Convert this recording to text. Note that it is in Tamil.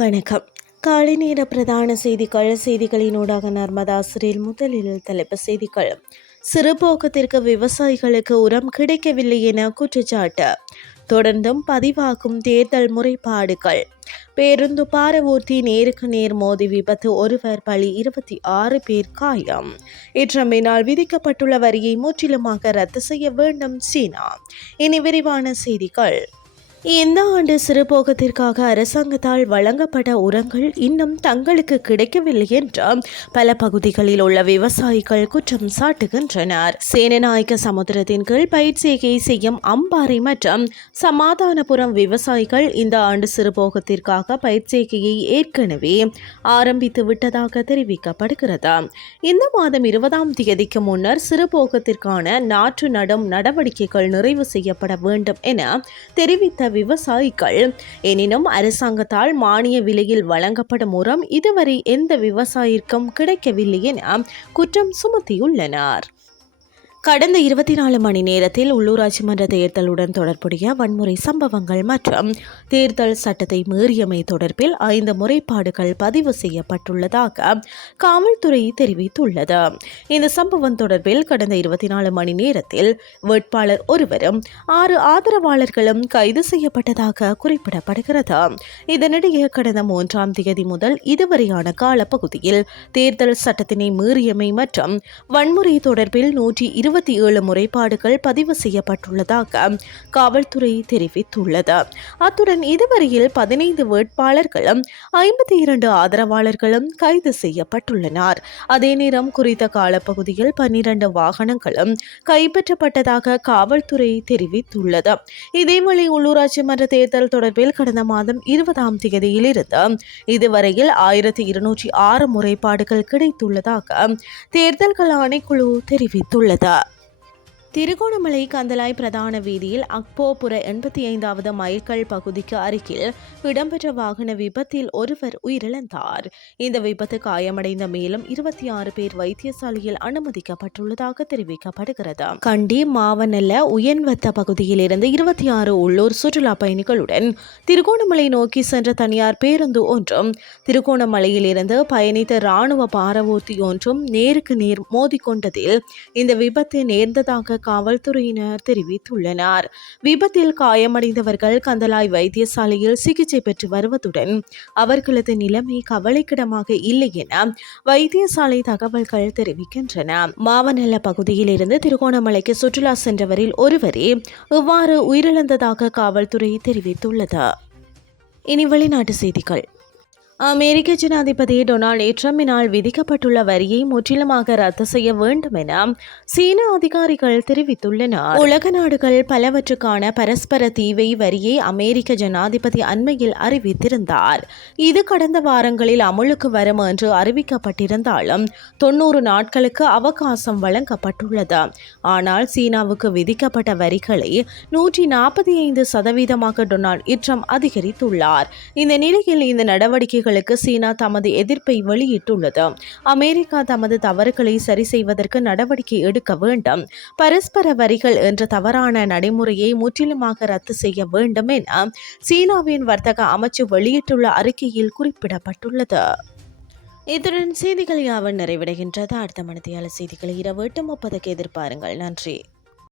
வணக்கம். காலை நேர பிரதான செய்திகள் செய்திகளினூடாக நர்மதா சிறையில் முதலில் தலைப்பு செய்திகள். சிறுபோக்கத்திற்கு விவசாயிகளுக்கு உரம் கிடைக்கவில்லை என குற்றச்சாட்டு. தொடர்ந்தும் பதிவாகும் தேர்தல் முறைப்பாடுகள். பேருந்து பாரவூர்த்தி நேருக்கு நேர் மோதி விபத்து ஒருவர் பலி இருபத்தி ஆறு பேர் காயம். இற்றம்பினால் விதிக்கப்பட்டுள்ள வரியை முற்றிலுமாக ரத்து செய்ய வேண்டும் சீனா. இனி விரிவான செய்திகள். இந்த ஆண்டு சிறுபோகத்திற்காக அரசாங்கத்தால் வழங்கப்பட்ட உரங்கள் இன்னும் தங்களுக்கு கிடைக்கவில்லை என்று பல பகுதிகளில் உள்ள விவசாயிகள் குற்றம் சாட்டுகின்றனர். சேனநாயக்க சமுத்திரத்தின் கீழ் பயிற்சியை செய்யும் அம்பாறை மற்றும் சமாதானபுரம் விவசாயிகள் இந்த ஆண்டு சிறுபோகத்திற்காக பயிற்சிகையை ஏற்கனவே ஆரம்பித்து விட்டதாக தெரிவிக்கப்படுகிறது. இந்த மாதம் இருபதாம் தேதிக்கு முன்னர் சிறுபோகத்திற்கான நாற்று நடும் நடவடிக்கைகள் நிறைவு செய்யப்பட வேண்டும் என தெரிவித்த விவசாயிகள். எனினும் அரசாங்கத்தால் மானிய விலையில் வழங்கப்படும் உரம் இதுவரை எந்த விவசாயிற்கும் கிடைக்கவில்லை என குற்றம் சுமத்தியுள்ளனர். கடந்த இருபத்தி நாலு மணி நேரத்தில் உள்ளூராட்சி மன்ற தேர்தலுடன் தொடர்புடைய வன்முறை சம்பவங்கள் மற்றும் தேர்தல் சட்டத்தை மீறியமை தொடர்பில் ஐந்து முறைப்பாடுகள் பதிவு செய்யப்பட்டுள்ளதாக காவல்துறை தெரிவித்துள்ளது. இந்த சம்பவம் தொடர்பில் கடந்த இருபத்தி நாலு மணி நேரத்தில் வேட்பாளர் ஒருவரும் ஆறு ஆதரவாளர்களும் கைது செய்யப்பட்டதாக குறிப்பிடப்படுகிறது. இதனிடையே கடந்த மூன்றாம் தேதி முதல் இதுவரையான காலப்பகுதியில் தேர்தல் சட்டத்தினை மீறியமை மற்றும் வன்முறை தொடர்பில் நூற்றி இருபத்தி ஏழு முறைப்பாடுகள் பதிவு செய்யப்பட்டுள்ளதாக காவல்துறை தெரிவித்துள்ளது. அத்துடன் இதுவரையில் பதினைந்து வேட்பாளர்களும் ஐம்பத்தி இரண்டு ஆதரவாளர்களும் கைது செய்யப்பட்டுள்ளனர். அதே நேரம் குறித்த காலப்பகுதியில் பன்னிரண்டு வாகனங்களும் கைப்பற்றப்பட்டதாக காவல்துறை தெரிவித்துள்ளது. இதேவேளை உள்ளூராட்சி மன்ற தேர்தல் தொடர்பில் கடந்த மாதம் இருபதாம் தேதியிலிருந்து இதுவரையில் ஆயிரத்தி இருநூற்றி ஆறு முறைப்பாடுகள் கிடைத்துள்ளதாக தேர்தல்கள் ஆணைக்குழு தெரிவித்துள்ளது. திருகோணமலை கந்தலாய் பிரதான வீதியில் அக்போபுர எண்பத்தி ஐந்தாவது மைல்கல் பகுதிக்கு அருகில் இடம்பெற்ற வாகன விபத்தில் ஒருவர் உயிரிழந்தார். இந்த விபத்து காயமடைந்த மேலும் இருபத்தி ஆறு பேர் வைத்தியசாலையில் அனுமதிக்கப்பட்டுள்ளதாக தெரிவிக்கப்படுகிறது. கண்டி மாவனல்ல உயன்வத்த பகுதியில் இருந்து இருபத்தி ஆறு உள்ளூர் சுற்றுலா பயணிகளுடன் திருகோணமலை நோக்கி சென்ற தனியார் பேருந்து ஒன்றும் திருகோணமலையில் இருந்து பயணித்த ராணுவ பாரவூர்த்தி ஒன்றும் நேருக்கு நேர் மோதிக்கொண்டதில் இந்த விபத்து நேர்ந்ததாக காவல்துறையினர் தெரிவித்துள்ளனர். விபத்தில் காயமடைந்தவர்கள் கந்தலாய் வைத்தியசாலையில் சிகிச்சை பெற்று வருவதுடன் அவர்களது நிலைமை கவலைக்கிடமாக இல்லை என வைத்தியசாலை தகவல்கள் தெரிவிக்கின்றன. மாவனல்ல பகுதியில் இருந்து திருகோணமலைக்கு சுற்றுலா சென்றவரில் ஒருவரே இவ்வாறு உயிரிழந்ததாக காவல்துறை தெரிவித்துள்ளது. இனி வெளிநாட்டு செய்திகள். அமெரிக்க ஜனாதிபதி டொனால்ட் ட்ரம்பினால் விதிக்கப்பட்டுள்ள வரியை முற்றிலுமாக ரத்து செய்ய வேண்டும் என சீன அதிகாரிகள் தெரிவித்துள்ளனர். உலக நாடுகள் பலவற்றுக்கான பரஸ்பர தீவை வரியை அமெரிக்க ஜனாதிபதி அண்மையில் அறிவித்திருந்தார். இது கடந்த வாரங்களில் அமுலுக்கு வரும் என்று அறிவிக்கப்பட்டிருந்தாலும் தொன்னூறு நாட்களுக்கு அவகாசம் வழங்கப்பட்டுள்ளது. ஆனால் சீனாவுக்கு விதிக்கப்பட்ட வரிகளை நூற்றி நாற்பத்தி ஐந்து சதவீதமாக டொனால்ட் ட்ரம்ப் அதிகரித்துள்ளார். இந்த நிலையில் இந்த நடவடிக்கைகள் நடவடிக்கைகளுக்கு சீனா தமது எதிர்ப்பை வெளியிட்டுள்ளது. அமெரிக்கா தமது தவறுகளை சரி செய்வதற்கு நடவடிக்கை எடுக்க வேண்டும். பரஸ்பர வரிகள் என்ற தவறான நடைமுறையை முற்றிலுமாக ரத்து செய்ய வேண்டும் என சீனாவின் வர்த்தக அமைச்சு வெளியிட்டுள்ள அறிக்கையில் குறிப்பிடப்பட்டுள்ளது. இத்துடன் செய்திகள் யாவும் நிறைவடைகின்றது. அடுத்த மனதியால செய்திகளை இரவு எட்டு முப்பதுக்கு எதிர்பாருங்கள். நன்றி.